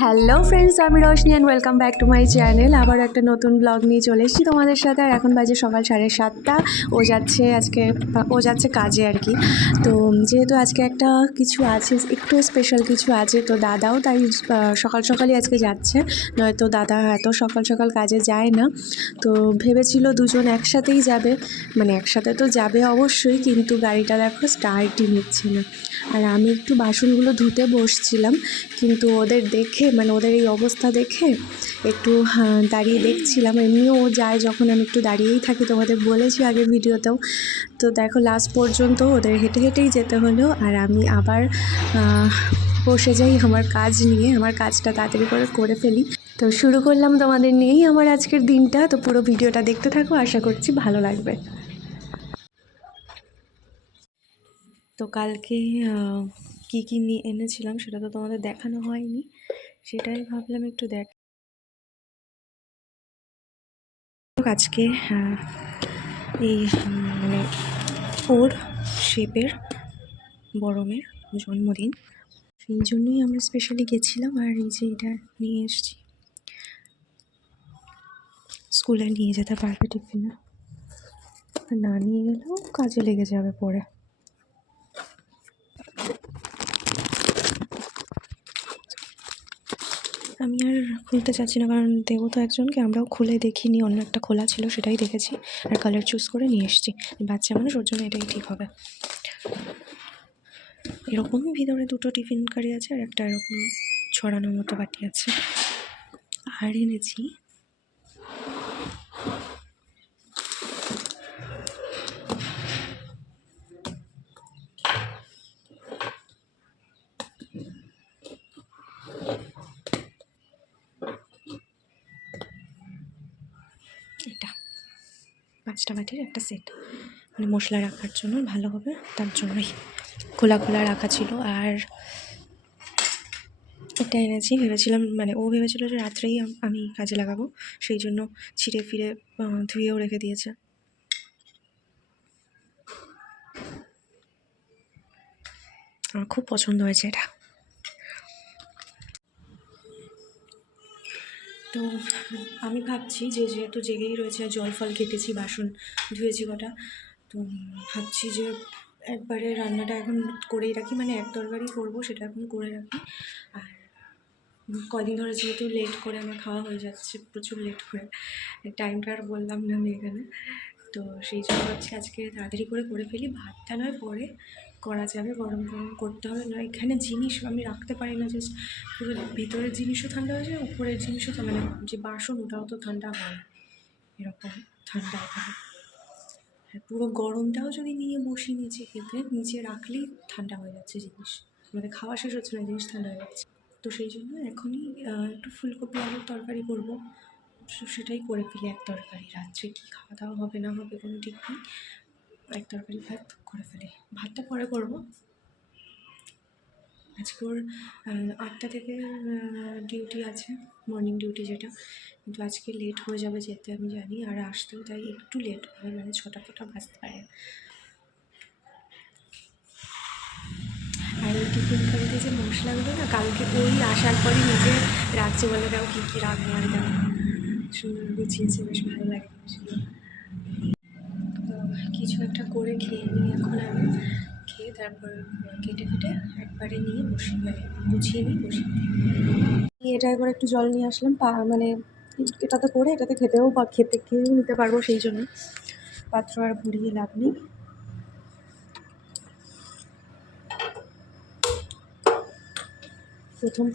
Hello friends, আমি Roshni and welcome back to my channel. আবার একটা নতুন ব্লগ নিয়ে চলে এসেছি তোমাদের সাথে। আর এখন বাজে সকাল 7:30। ও যাচ্ছে কাজে আর কি। তো যেহেতু আজকে একটা কিছু আছে, একটু স্পেশাল কিছু আছে, তো দাদাও তাই সকাল সকালই আজকে যাচ্ছে। নয়তো দাদা এত সকাল সকাল কাজে যায় না। তো ভেবেছিল দুজন একসাথেই যাবে, মানে একসাথে তো যাবে অবশ্যই, কিন্তু গাড়িটা দেখো স্টার্টই নিচ্ছে না। আর আমি একটু বাসনগুলো ধুতে বসছিলাম, কিন্তু ওদের দেখে, মানে ওদের এই অবস্থা দেখে একটু দাঁড়িয়ে দেখছিলাম। এমনিও ও যায় যখন আমি একটু দাঁড়িয়েই থাকি, তোমাদের বলেছি আগের ভিডিওতেও। তো দেখো লাস্ট পর্যন্ত ওদের হেঁটে হেঁটেই যেতে হলো, আর আমি আবার বসে যাই আমার কাজ নিয়ে, আমার কাজটা তাড়াতাড়ি করে ফেলি। তো শুরু করলাম তোমাদের নিয়েই আমার আজকের দিনটা। তো পুরো ভিডিওটা দেখতে থাকো, আশা করছি ভালো লাগবে। তো কালকে কী কী নিয়ে এনেছিলাম সেটা তো তোমাদের দেখানো হয়নি, সেটাই ভাবলাম একটু দেখ। আজকে এই মানে ওর শেপের বড়মের জন্মদিন, সেই জন্যই আমরা স্পেশালি গেছিলাম। আর এই যে এটা নিয়ে এসেছি, স্কুলে নিয়ে যেতে পারবে টিফিনে, না নিয়ে গেলেও কাজে লেগে যাবে পরে। আমি আর খুলতে চাচ্ছি না, কারণ দেবো তো একজনকে, আমরাও খুলে দেখিনি, অন্য একটা খোলা ছিল সেটাই দেখেছি আর কালার চুজ করে নিয়ে এসেছি। বাচ্চা মানুষ, ওর জন্য এটাই ঠিক হবে। এরকম ভিতরে দুটো টিফিন কারি আছে আর একটা এরকম ছড়ানোর মতো বাটি আছে। আর এনেছি এটা 5টা বাটির একটা সেট, মানে মশলা রাখার জন্য ভালো হবে, তার জন্যই খোলা খোলা রাখা ছিল। আর এটা এনেছি, ভেবেছিলাম, মানে ও ভেবেছিল যে রাত্রেই আমি কাজে লাগাবো, সেই জন্য ছিঁড়ে ফিরে ধুয়েও রেখে দিয়েছে। আমার খুব পছন্দ হয়েছে এটা। তো আমি ভাবছি যে যেহেতু জেগেই রয়েছে, জল ফল কেটেছি, বাসন ধুয়েছি কটা, তো ভাবছি যে একবারে রান্নাটা এখন করেই রাখি, মানে এক তরকারি করবো সেটা এখন করে রাখি। আর কদিন ধরে যেহেতু লেট করে আমার খাওয়া হয়ে যাচ্ছে, প্রচুর লেট করে, টাইমটা আর বললাম না আমি এখানে। তো সেই জন্য হচ্ছে আজকে তাড়াতাড়ি করে ফেলি। ভাতটা নয় পরে করা যাবে, গরম গরম করতে হবে, না এখানে জিনিস আমি রাখতে পারি না, জাস্ট পুরো ভিতরের জিনিসও ঠান্ডা হয়ে যায়, উপরের জিনিসও, মানে যে বাসন ওটাও তো ঠান্ডা হয়, এরকম ঠান্ডা এখানে। হ্যাঁ, পুরো গরমটাও যদি নিয়ে বসি নিচে খেতে, নিচে রাখলেই ঠান্ডা হয়ে যাচ্ছে জিনিস, আমাদের খাওয়া শেষ হচ্ছে না, জিনিস ঠান্ডা হয়ে যাচ্ছে। তো সেই জন্য এখনই একটু ফুলকপি আলুর তরকারি করবো, সেটাই করে ফেলি এক তরকারি। রাত্রে কী খাওয়া দাওয়া হবে না হবে কোনো ঠিক নেই, এক তরকারি ভাত করে ফেলি। ভাতটা পরে করবো। আজকে ওর 8টা থেকে ডিউটি আছে, মর্নিং ডিউটি যেটা, কিন্তু আজকে লেট হয়ে যাবে যেতে আমি জানি, আর আসতেও তাই একটু লেট হবে, মানে 6টা বাজতে পারে। আর ওই টিফিন কারিতে যে মশলাগুলো না, কালকে ওই আসার পরই নিজে রাখছে, বলে দাও কী কী রাখবো, আর দাও সুন্দর গুছিয়েছে, বেশ ভালো লাগে সেগুলো। তো কিছু একটা করে খেয়ে নিই এখন আমি, খেয়ে তারপর কেটে একবারে নিয়ে বসিয়ে, মানে গুছিয়ে নিই বসিয়ে দিই। এটা একবার একটু জল নিয়ে আসলাম, মানে এটাতে করে এটাতে খেয়েও নিতে পারবো, সেই জন্য পাত্র আর ভরিয়ে লাভ নেই।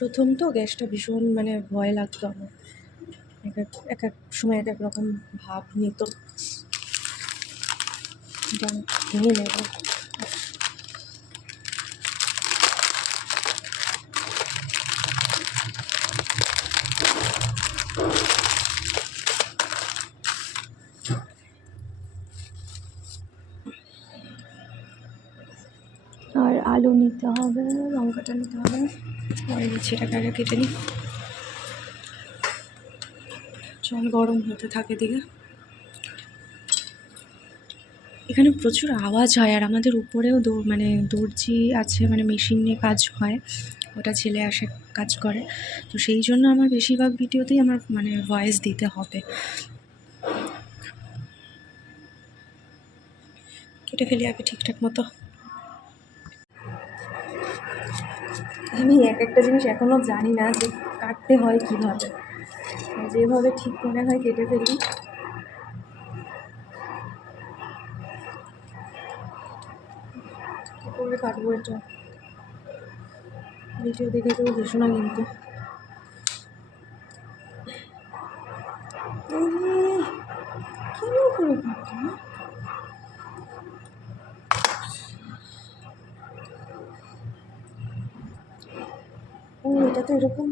প্রথম তো গ্যাসটা ভীষণ, মানে ভয় লাগতো আমার, এক এক সময় এক এক রকম ভাব নিত। ভেঙে নেব। আর আলু নিতে হবে, লঙ্কাটা নিতে হবে, পরে নিচ্ছি, এটাকে আগে কেটে নিই। জল গরম হতে থাকে দিকে। এখানে প্রচুর আওয়াজ হয়, আর আমাদের উপরেও মানে দর্জি আছে, মানে মেশিন নিয়ে কাজ হয়, ওটা ছেলে আসে কাজ করে, তো সেই জন্য আমার বেশিরভাগ ভিডিওতেই আমার মানে ভয়েস দিতে হবে। কেটে ফেলি আগে ঠিকঠাক মতো। আমি একটা জিনিস এখনও জানি না যে কাটতে হয় কীভাবে, যেভাবে ঠিক মনে হয় কেটে ফেলি। কী করে কাটবো এটা, ভিডিও দেখে কেউ দেখো না কিন্তু। কী করে কাটবো? ও, এটা তো এরকম।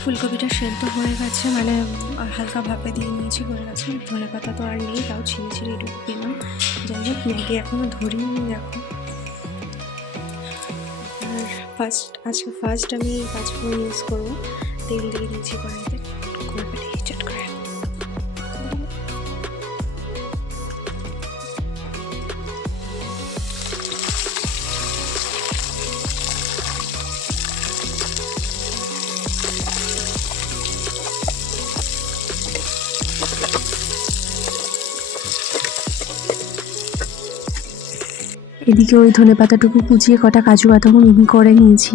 ফুলকপিটা সেদ্ধ হয়ে গেছে, মানে হালকা ভাপে দিয়ে নিয়েছি, হয়ে গেছে। ধনে পাতা তো আর নেই, তাও ছিঁড়ে ছিঁড়ে এটুকু পেলাম। যাই হোক, ম্যাগি এখনও ধরিয়ে নিই দেখো। আর ফার্স্ট আমি পাঁচফোড়ন ইউজ করবো। তেল দিয়ে দিয়েছি কড়াইতে, করে পেটে চট করে। এদিকে ওই ধনে পাতাটুকু কুচিয়ে কটা কাজু বাদামও মিহি করে নিয়েছি।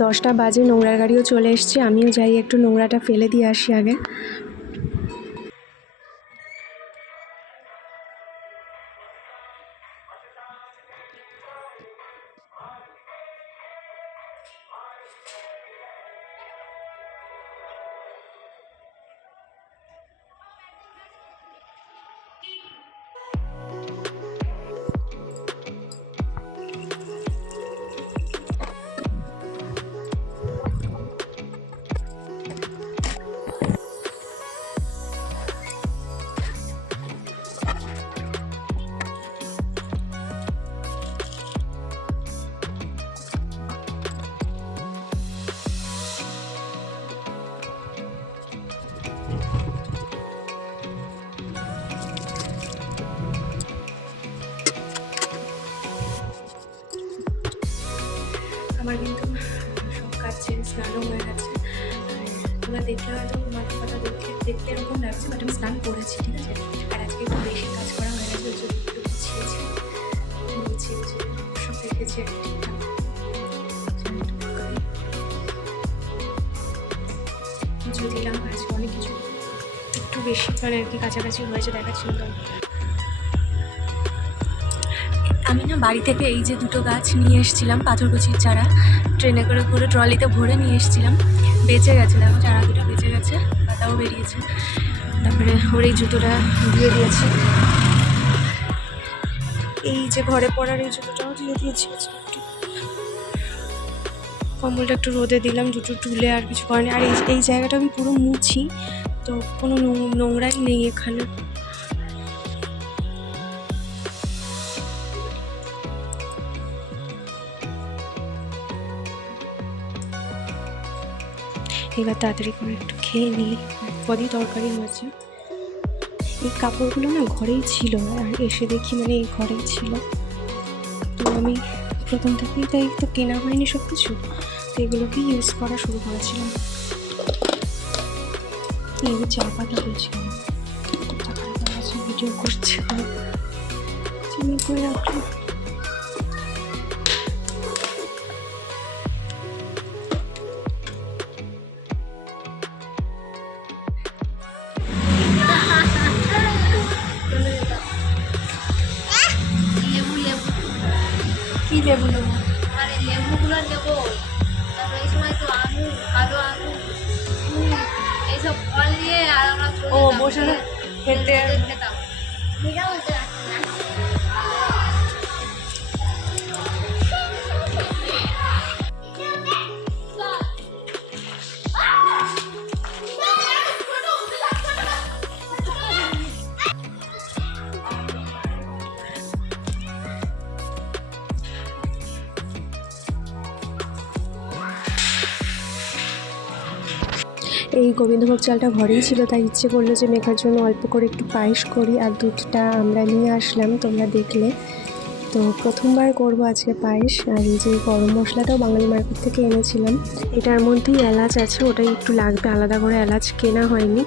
দশটা বাজে, নোংরার গাড়িও চলে এসছে, আমিও যাই একটু নোংরাটা ফেলে দিয়ে আসি আগে। আমার কিন্তু সব কাজ ছেড়ে স্নানও হয়ে গেছে। তোমরা দেখলে হয়তো মাথা ফাটা দেখতে এরকম লাগছে, বাট আমি স্নান করেছি, ঠিক আছে। আর আজকে একটু বেশি কাজ করা হয়ে গেছে, ওই জন্য একটু গুছিয়েছি, সব দেখেছি আর ঠিকঠাক। কিছু দিলাম আজকে, অনেক কিছু একটু বেশি মানে আর কি কাছাকাছি হয়েছে, দেখাচ্ছিল। আমি না বাড়ি থেকে এই যে দুটো গাছ নিয়ে এসেছিলাম, পাথরকুচির চারা, ট্রেনে করে করে ট্রলিতে ভরে নিয়ে এসেছিলাম। বেঁচে গেছে, দেখো চারা দুটো বেঁচে গেছে, পাতাও বেরিয়েছে। তারপরে ওর এই জুতোটা দিয়ে দিয়েছি, এই যে ঘরে পড়ার এই জুতোটাও দিয়ে দিয়েছি। একটু কম্বলটা একটু রোদে দিলাম, দুটো তুলে, আর কিছু করেনি। আর এই জায়গাটা আমি পুরো মুছি, তো কোনো নোংরাই নেই এখানে। এবার তাড়াতাড়ি করে একটু খেয়ে নিই, কদিন তরকারি হয়েছে। এই কাপড়গুলো না ঘরেই ছিল, আর এসে দেখি মানে এই ঘরেই ছিল। তো আমি প্রথম থেকেই তাই তো কেনা হয়নি সব কিছু, তো এগুলোকেই ইউজ করা শুরু করেছিলাম। এই চা পাতা হয়েছিলাম, ভিডিও করছি চিনি করে রাখলাম। কি লেবু নেবো? আরে লেবুগুলো নেবো, তারপরে এই সময় তো আঙুর, কালো আঙুর, এইসব ফল নিয়ে আর আমরা ও বসে খেতে খেতাম। এই গোবিন্দভোগ চালটা ঘরেই ছিল, তাই ইচ্ছে করলো যে মেঘার জন্য অল্প করে একটু পায়েস করি। আর দুধটা আমরা নিয়ে আসলাম, তোমরা দেখলে। তো প্রথমবার করব আজকে পায়েস। আর এই যে গরম মশলাটাও বাঙালি মার্কেট থেকে এনেছিলাম, এটার মধ্যেই এলাচ আছে, ওটাই একটু লাগবে, আলাদা করে এলাচ কেনা হয়নি।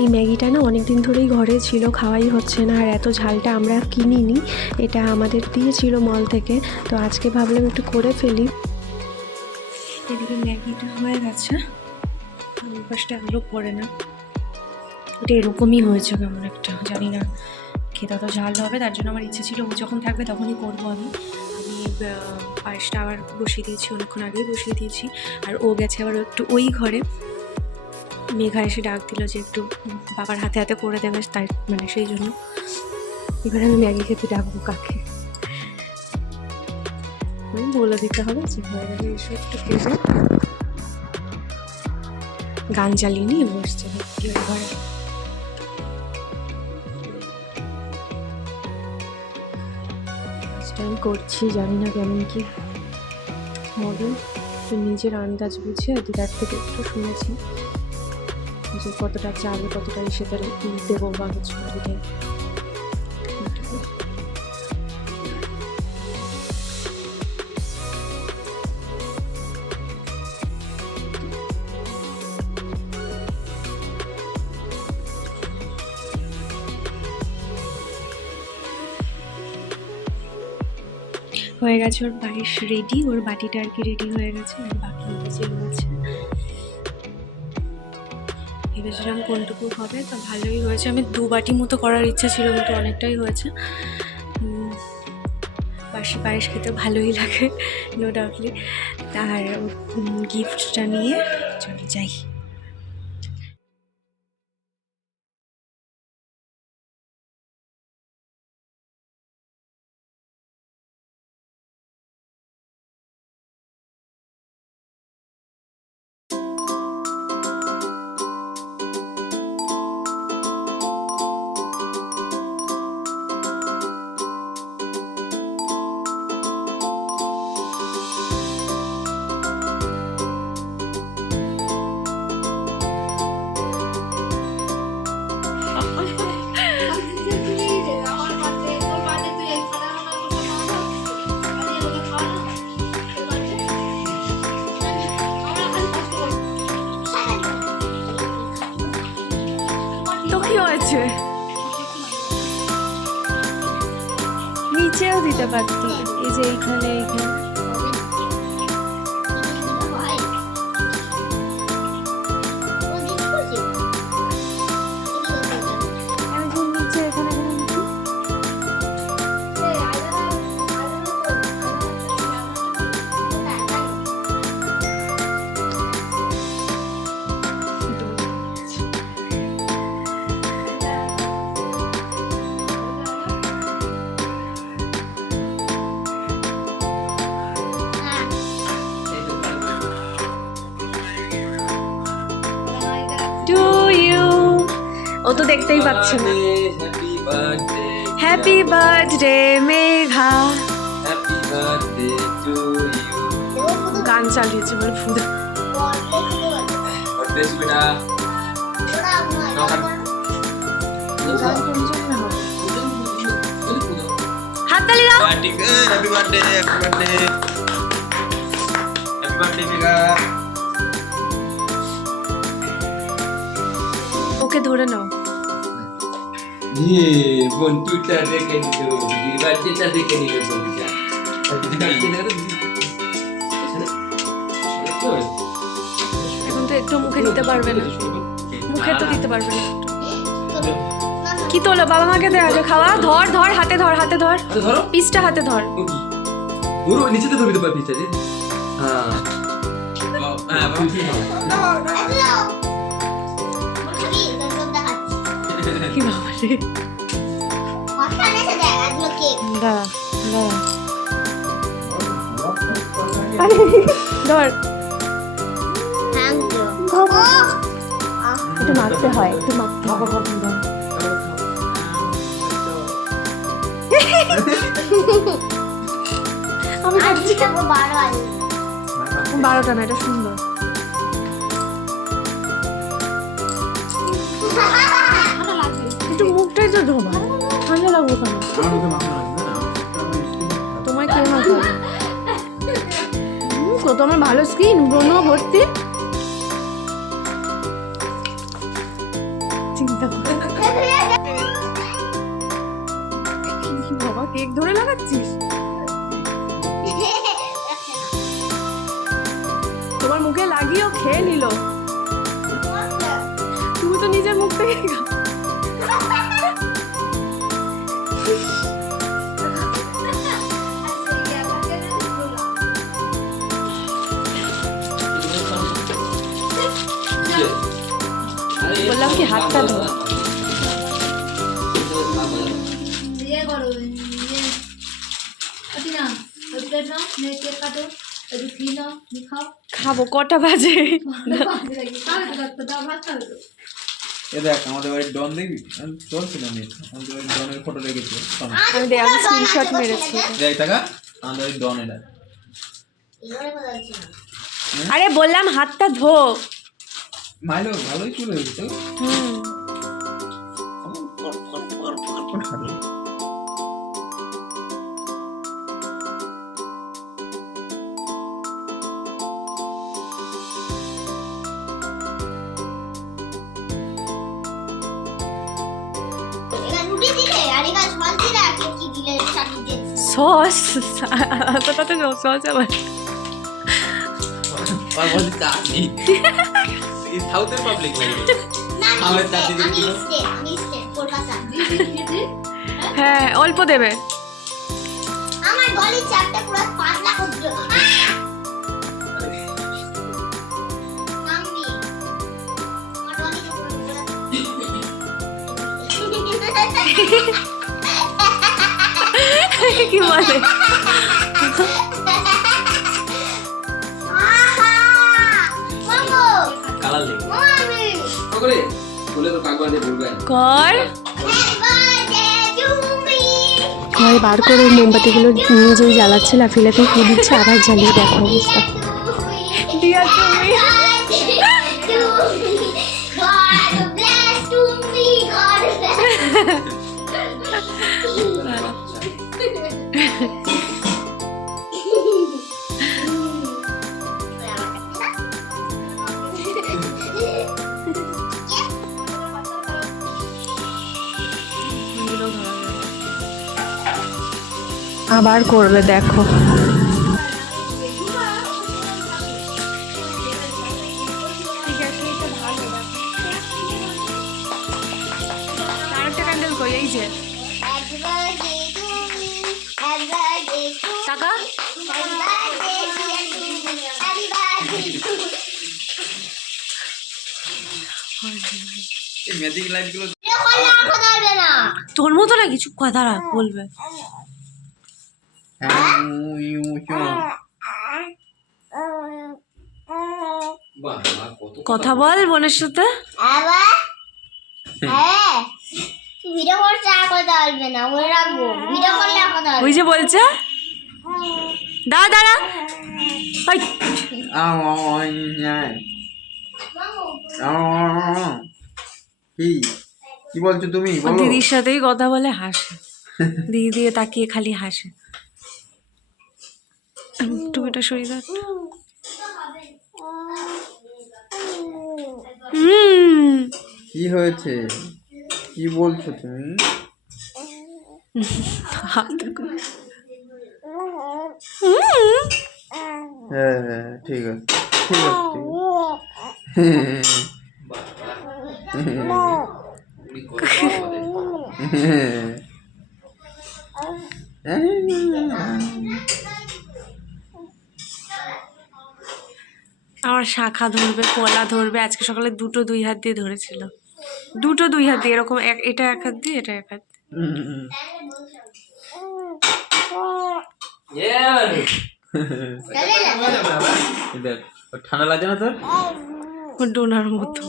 এই ম্যাগিটা না অনেক দিন ধরেই ঘরে ছিল, খাওয়াই হচ্ছে না। আর এত ঝালটা আমরা কিনিনি, এটা আমাদের দিয়েছিল মল থেকে, তো আজকে ভাবলাম একটু করে ফেলি। এদিকে ম্যাগিটা হয়ে গেছে, পাশটা এগুলো পড়ে না, এটা এরকমই হয়েছে কেমন একটা, জানি না, খেতে তো ঝাল হবে। তার জন্য আমার ইচ্ছে ছিল ও যখন থাকবে তখনই করবো। আমি পায়েসটা আবার বসিয়ে দিয়েছি, অনেকক্ষণ আগেই বসিয়ে দিয়েছি। আর ও গেছে আবার একটু ওই ঘরে, মেঘা এসে ডাক দিল যে একটু বাবার হাতে হাতে করে দেবে, তাই মানে সেই জন্য এবার আমি ম্যাগি খেতে ডাকবো কাকে, বলে দিতে হবে যে হয়ে গেলে এসে একটু খেতে। গান চালিয়ে নিয়ে বসছে ঘরে। আমি করছি, জানি না কেমন কি হবে, তো নিজের আন্দাজ বুঝে দিদার থেকে একটু শুনেছি যে কতটা চাল কতটা এসে তার দেবো বা কিছু দিলে। হয়ে গেছে ওর পায়েস রেডি, ওর বাটিটা আর কি রেডি হয়ে গেছে, আর বাকি যে রয়েছে। ভেবেছিলাম কোনটুকু হবে, তো ভালোই হয়েছে। আমি 2 বাটি মতো করার ইচ্ছা ছিল, কিন্তু অনেকটাই হয়েছে। বাসি পায়েস খেতে ভালোই লাগে, নো ডাউটলি। আর গিফটটা নিয়ে চলে যাই। তো কি হয়েছে, নিচেও দিতে পারতো, এই যে এইখানে এইখানে। ও তো দেখতেই পাচ্ছে না। Happy birthday happy birthday Megha. Happy birthday to you. গান চালিয়েছে বলে ফুদ। বার্থডে বেটা হাততালি দাও। Happy birthday happy birthday happy birthday Megha. ওকে ধরে নাও। ये বন্ধুটা দেখে নিল বার্থডেটা দেখে নিল বন্ধুটা। এখন তো একটু মুখে দিতে পারবে না, মুখে তো দিতে পারবে না। কি তোলো, বাবা মাকে দে আগে খাওয়া। ধর ধর, হাতে ধর, হাতে ধর, আরে ধরো পিসটা হাতে ধর। পুরো নিচেতে ধরবি তো পিসটা রে। হ্যাঁ হ্যাঁ কি বাবা রে, দাঁড়া দাঁড়া, আরে ধর, একটু মাখতে হয়, একটু মাখতে হয়। ধর। আমি খাচ্ছি 12টা না, এটা সুন্দর। একটু মুখটাই তো ধোবা, ঠান্ডা লাগবো কেন? তোমায় কে মাখাবে? কত আমার ভালো স্কিন, ব্রণ ভর্তি। চিন্তা করে বাবা, কেক ধরে লাগাচ্ছিস? তোমার মুখে লাগিয়েও খেয়ে নিল। তুমি তো নিজের মুখ থেকে খাও। বললাম কি হাতটা ধো। ইয়ে করো, ইয়ে অতি না, ওই প্লেট নাও, মেয়ে কেক কাটো, একটু ঘি নাও, ঘি খাও। খাবো, কটা বাজে? এ দেখ আমাদের বাড়ির ডন দেখবি, আমি চলছিলাম আমাদের বাড়ির ডনের ফটো রেখেছি। আমি স্ক্রিনশট মেরেছি। দেখ টাকা আমাদের বাড়ির ডন এটা। আরে বললাম হাতটা ধো। মাইলো ভালোই চলে গেছে তো। হুম, সস তাতে সস আবার। আর বলি চাটনি এই সাউথের পাবলিক লাগে আমার চাটনি দিল। হ্যাঁ, অল্প দেবে। আমার গলির চাপটা পুরো পাতলা করতে মাম্মি আমার গলিটা কি বলে? কালার লেগে মাম্মি করে বলে তো কাগজ দিয়ে বলবে কর, হ্যাপি বার্থডে টু মি ঘরে বার করে মোমবাতিগুলো নিজেই জ্বালাচ্ছে, লাফিয়ে লাফিয়ে ফুল দিচ্ছে, আবার জ্বালিয়ে দেখো অবস্থা। ডিয়ার তুমি, God bless to me, God bless. আবার করবে দেখো। আরেকটা ক্যান্ডেল কই? এই যে Happy birthday to me, happy birthday to me, টাকা। happy birthday dear to me, happy birthday to me. এই ম্যাজিক লাইট গুলো এখন না কথা বলবে না। তোর মতো না কিছু কথা বলবে। বাহ কত কথা বল বোনের সাথে। আবার হ্যাঁ ভিডিও করছে আর কথা বলবে না, মনে রাখবো, ভিডিও করলে আর কথা বলবে। ওই যে বলছে দাঁড়া দাঁড়া ওই কি কি বলছো তুমি ও বলো? দিদির সাথেই কথা বলে হাসে, দিদি দিয়ে তাকিয়ে খালি হাসে। টুপিটা সরিয়ে দাও। কি হয়েছে, কি বলছো তুমি? হ্যাঁ হ্যাঁ ঠিক আছে ঠিক আছে আমার শাখা ধরবে, কলা ধরবে। আজকে সকালে দুটো দুই হাত দিয়ে ধরেছিল, দুটো দুই হাত দিয়ে এরকম, এটা এক হাত দিয়ে, এটা এক হাত দিয়ে। দেখ ঠান্ডা লাগছে না তোর? ডোনার মতো।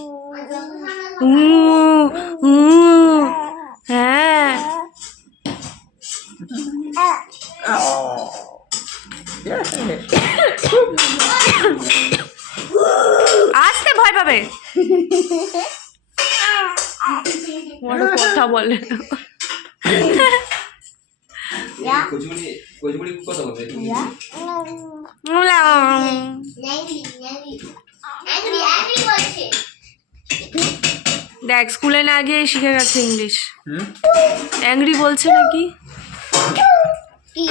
হ্যাঁ আসতে ভয় পাবে, বড় কথা বলে। দেখ স্কুলে না গিয়ে শিখে গেছে ইংলিশ। অ্যাংরি বলছে নাকি? কি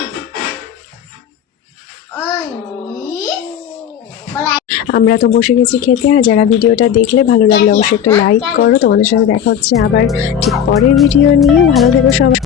আমরা তো বসে গেছি খেতে। আর যারা ভিডিওটা দেখলে ভালো লাগলে অবশ্যই একটা লাইক করো। তোমাদের সাথে দেখা হচ্ছে আবার ঠিক পরের ভিডিও নিয়ে। ভালো থেকো সবাই।